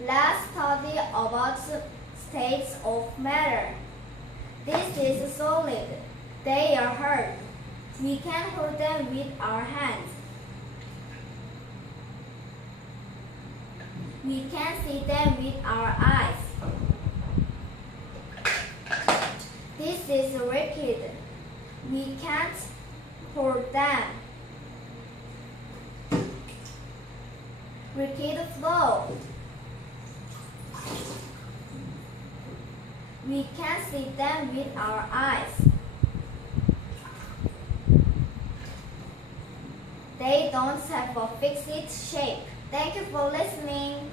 Let's study about states of matter. This is solid. They are hard. We can hold them with our hands. We can see them with our eyes. This is liquid. We can't hold them. Liquid flow. We can see them with our eyes. They don't have a fixed shape. Thank you for listening.